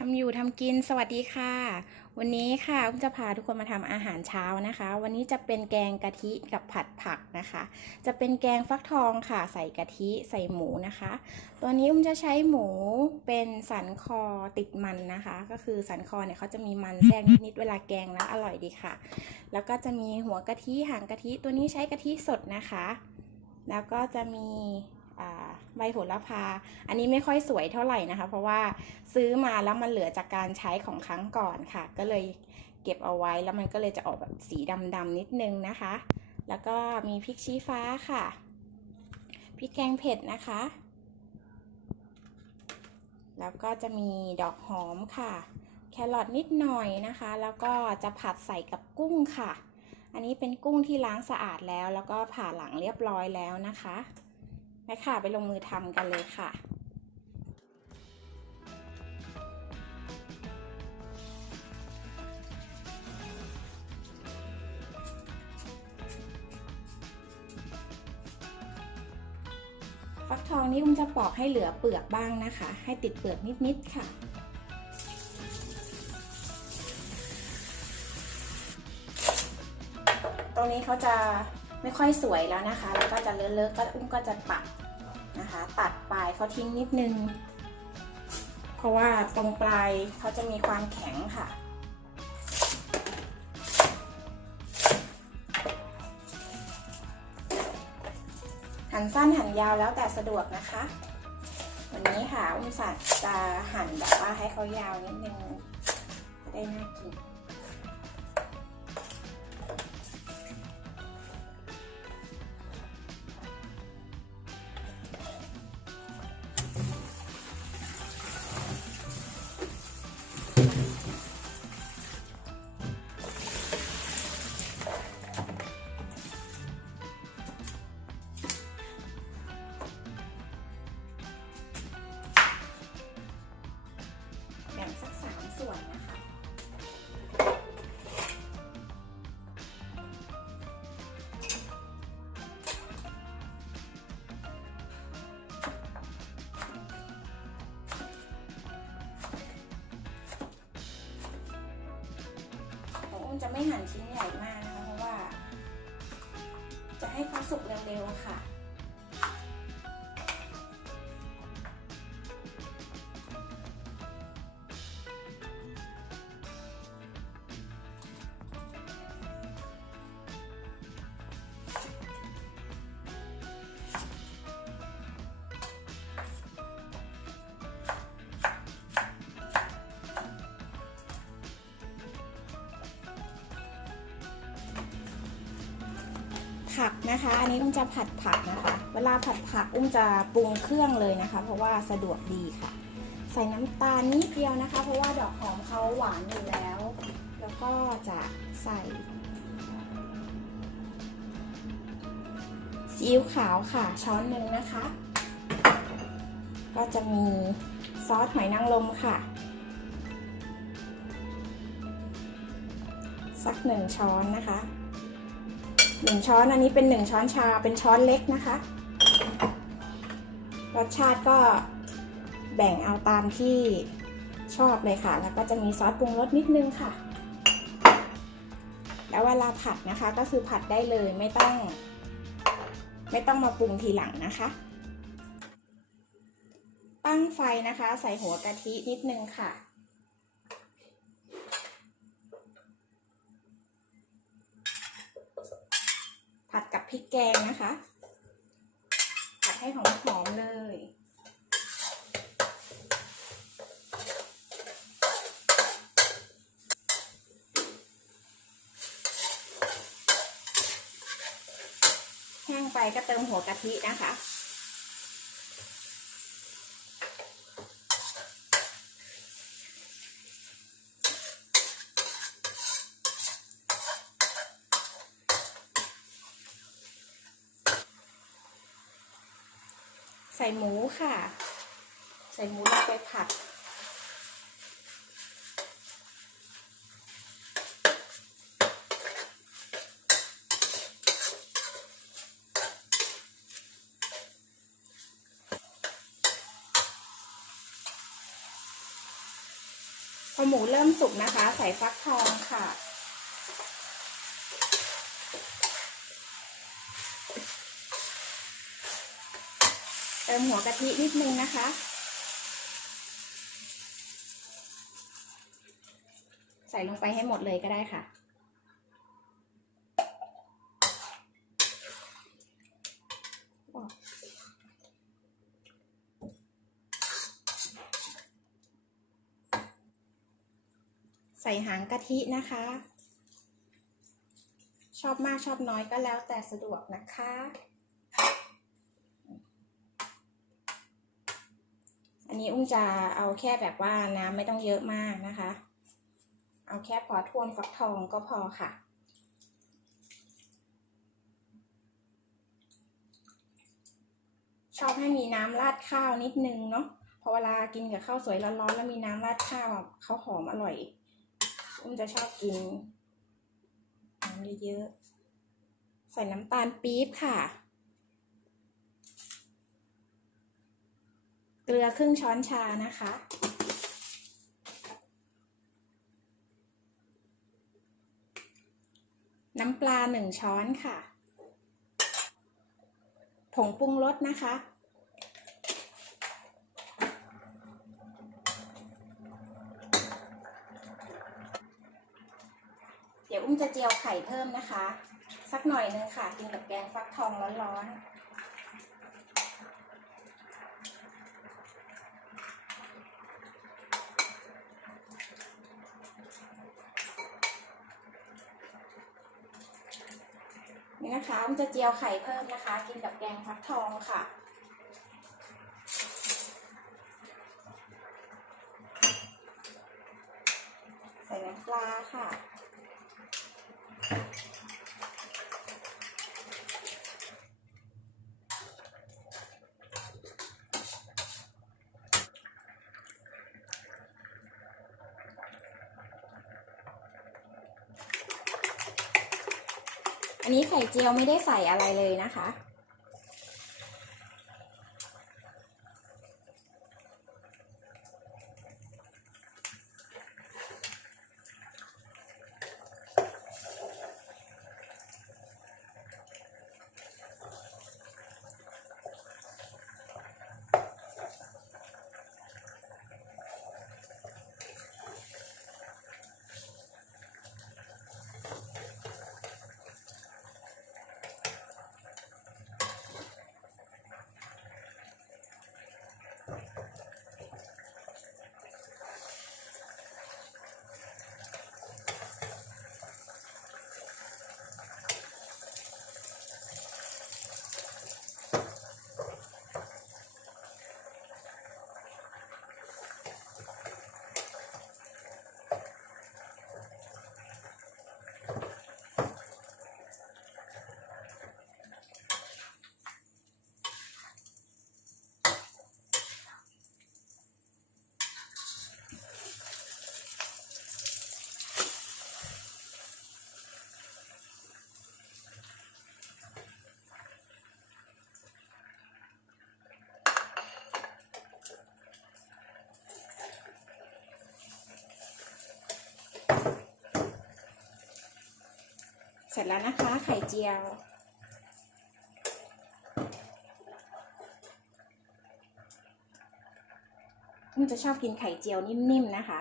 ทำอยู่ทำกินสวัสดีค่ะ วันนี้ค่ะอุ้มจะพาทุกคนมาทำอาหารเช้านะคะ วันนี้จะเป็นแกงกะทิกับผัดผักนะคะ จะเป็นแกงฟักทองค่ะ ใส่กะทิใส่หมูนะคะ ตัวนี้อุ้มจะใช้หมูเป็นสันคอติดมันนะคะ ก็คือสันคอเนี่ยเขาจะมีมันแทรกนิดๆเวลาแกงแล้วอร่อยดีค่ะ แล้วก็จะมีหัวกะทิหางกะทิตัวนี้ใช้กะทิสดนะคะ แล้วก็จะมี ใบโหระพา อันนี้ไม่ค่อยสวยเท่าไหร่นะคะ เพราะว่าซื้อมาแล้วมันเหลือจากการใช้ของครั้งก่อนค่ะ ก็เลยเก็บเอาไว้แล้วมันก็เลยจะออกแบบสีดำๆนิดนึงนะคะ แล้วก็มีพริกชี้ฟ้าค่ะ พริกแกงเผ็ดนะคะ แล้วก็จะมีดอกหอมค่ะ แครอทนิดหน่อยนะคะ แล้วก็จะผัดใส่กับกุ้งค่ะ อันนี้เป็นกุ้งที่ล้างสะอาดแล้ว แล้วก็ผ่าหลังเรียบร้อยแล้วนะคะ ไปค่ะไปลงมือทำกันเลยค่ะฟักทองนี่อุ้มจะปอกให้เหลือเปลือกบ้างนะคะ ให้ติดเปลือกนิด ๆ ค่ะ ตรงนี้เขาจะ ไม่ค่อยสวยแล้วนะคะ แล้วก็จะเลอะๆก็อุ้มก็จะตัดนะคะ ตัดปลายเขาทิ้งนิดนึง เพราะว่าตรงปลายเขาจะมีความแข็งค่ะหั่นสั้นหั่นยาวแล้วแต่สะดวกนะคะ วันนี้ค่ะอุ้มสัตว์จะหั่นแบบว่าให้เขายาวนิดนึงจะได้น่ากิน จะให้เขาสุกเร็วๆค่ะ ผักนะคะ อันนี้อุ้มจะผัดผักนะคะ เวลาผัดผักอุ้มจะปรุงเครื่องเลยนะคะ เพราะว่าสะดวกดีค่ะ ใส่น้ำตาลนิดเดียวนะคะ เพราะว่าดอกหอมเขาหวานอยู่แล้ว แล้วก็จะใส่ซีอิ๊วขาวค่ะ ช้อนหนึ่งนะคะ ก็จะมีซอสหอยนางรมค่ะ สักหนึ่งช้อนนะคะ หนึ่งช้อนอันนี้เป็นหนึ่งช้อนชาเป็นช้อนเล็กนะคะ รสชาติก็แบ่งเอาตามที่ชอบเลยค่ะ แล้วก็จะมีซอสปรุงรสนิดนึงค่ะ แล้วเวลาผัดนะคะก็คือผัดได้เลยไม่ต้อง ไม่ต้องมาปรุงทีหลังนะคะ ตั้งไฟนะคะ ใส่หัวกะทินิดนึงค่ะ ผัดกับพริกแกงนะคะ ผัดให้หอมๆเลยแห้งไปก็เติมหัวกะทินะคะ ส่หมูค่ะ ใส่หมูลงไปผัดพพอหมูเริ่มสุกนะคะ ใส่ฟักทองค่ะ มหัวกะทินิดนึงนะคะ ใส่ลงไปให้หมดเลยก็ได้ค่ะ ใส่หางกะทินะคะ ชอบมากชอบน้อยก็แล้วแต่สะดวกนะคะ นนี้อุ้มจะเอาแค่แบบว่าน้ำไม่ต้องเยอะมากนะคะ เอาแค่พอท่วนฟักทองก็พอค่ะ ชอบให้มีน้ำราดข้าวนิดนึงเนาะพอเวลากินกับข้าวสวยร้อนๆแล้วมีน้ำราดข้าวเขาหอมอร่อย อุ้มจะชอบกินน้ำเยอะๆใส่น้ำตาลปี๊บค่ะ เกลือครึ่งช้อนชานะคะ น้ำปลาหนึ่งช้อนค่ะ ผงปรุงรสนะคะ เดี๋ยวอุ้มจะเจียวไข่เพิ่มนะคะ สักหน่อยนึงค่ะ กินกับแกงฟักทองร้อนๆ นี่นะคะอุ้มจะเจียวไข่เพิ่มนะคะ กินกับแกงฟักทองค่ะ ใส่น้ำปลาค่ะ้ไข่เจียวไม่ได้ใส่อะไรเลยนะคะ สร็จแล้วนะคะไข่เจียว มันจะชอบกินไข่เจียวนิ่มๆนะคะ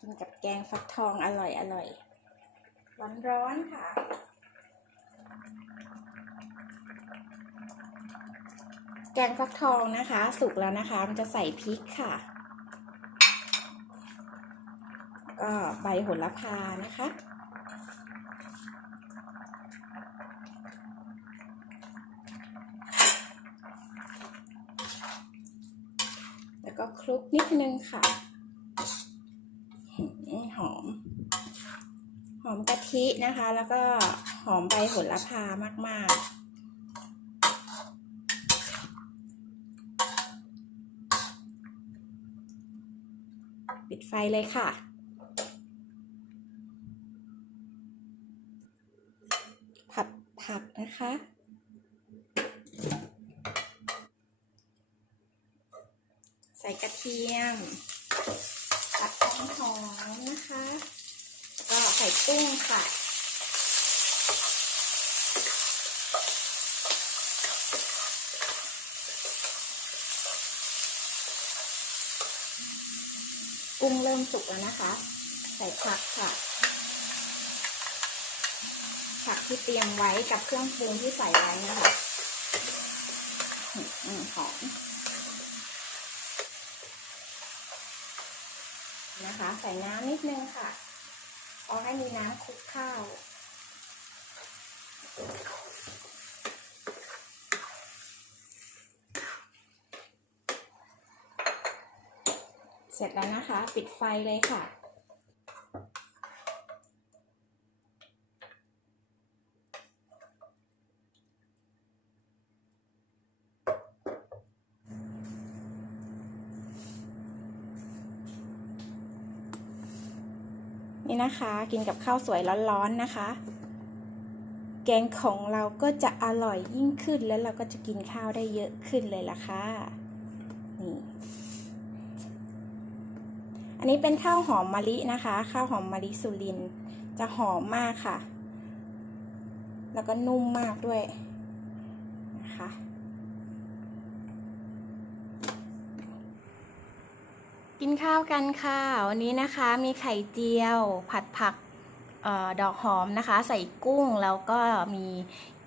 กินกับแกงฟักทองอร่อยอร่อยร้อนๆค่ะแกงฟักทองนะคะ สุกแล้วนะคะ มันจะใส่พริกค่ะ ก็ใบโหระพานะคะแล้วก็คลุกนิดนึงค่ะ หอม หอมกะทินะคะ แล้วก็หอมใบโหระพามาก ๆปิดไฟเลยค่ะ ผัดผักนะคะ ใส่กระเทียมผัดหอมหอมนะคะ ก็ใส่กุ้งค่ะกุ้งเริ่มสุกแล้วนะคะ ใส่ผักค่ะ ผักที่เตรียมไว้กับเครื่องปรุงที่ใส่ไว้นะคะหอมนะคะ ใส่น้ำนิดนึงค่ะ เอาให้มีน้ำคลุกข้าว เสร็จแล้วนะคะ ปิดไฟเลยค่ะ นี่นะคะ กินกับข้าวสวยร้อนๆนะคะ แกงของเราก็จะอร่อยยิ่งขึ้นแล้วเราก็จะกินข้าวได้เยอะขึ้นเลยล่ะค่ะนี่อันนี้เป็นข้าวหอมมะลินะคะ ข้าวหอมมะลิสุรินจะหอมมากค่ะ แล้วก็นุ่มมากด้วยนะคะ กินข้าวกันค่ะ วันนี้นะคะมีไข่เจียว ผัดผักออดอกหอมนะคะ ใส่กุ้งแล้วก็มี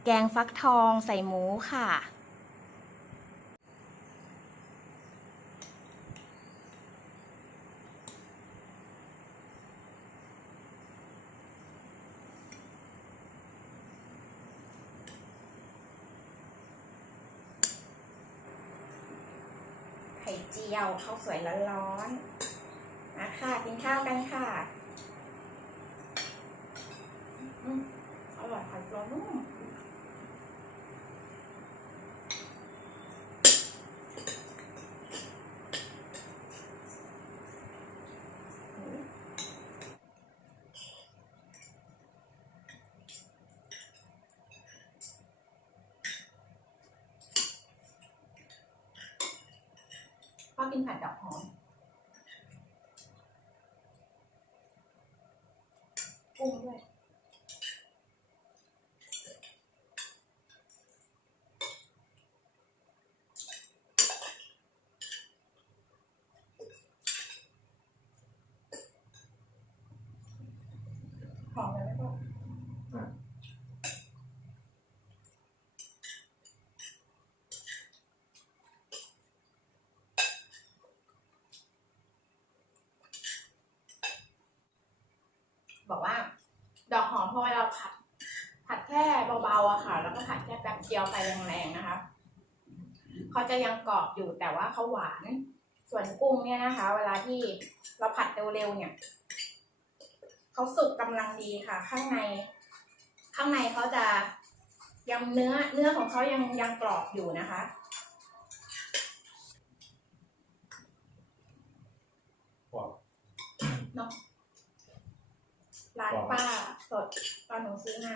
แกงฟักทองใส่หมูค่ะ ไข่เจียวข้าวสวยร้อนๆมาค่ะกินข้าวกันค่ะอืมอร่อยค่ะร้อนนุ่มอืม พ่อกินผัดดอกหอมกุ้งด้วย หอมเลยไหมพ่อ บอกว่า ดอกหอมพอเวลาผัด ผัดแค่เบาๆอะค่ะ แล้วก็ผัดแค่แป๊บเดียวไฟแรงๆนะคะเขาจะยังกรอบอยู่แต่ว่าเขาหวาน ส่วนกุ้งเนี่ยนะคะ เวลาที่เราผัดเร็วๆเนี่ยเขาสุกกำลังดีค่ะ ข้างใน ข้างในเขาจะยังเนื้อเนื้อของเขายังยังกรอบอยู่นะคะกรอบเนาะ ร้านกรอบป้าสดตอนหนูซื้อมา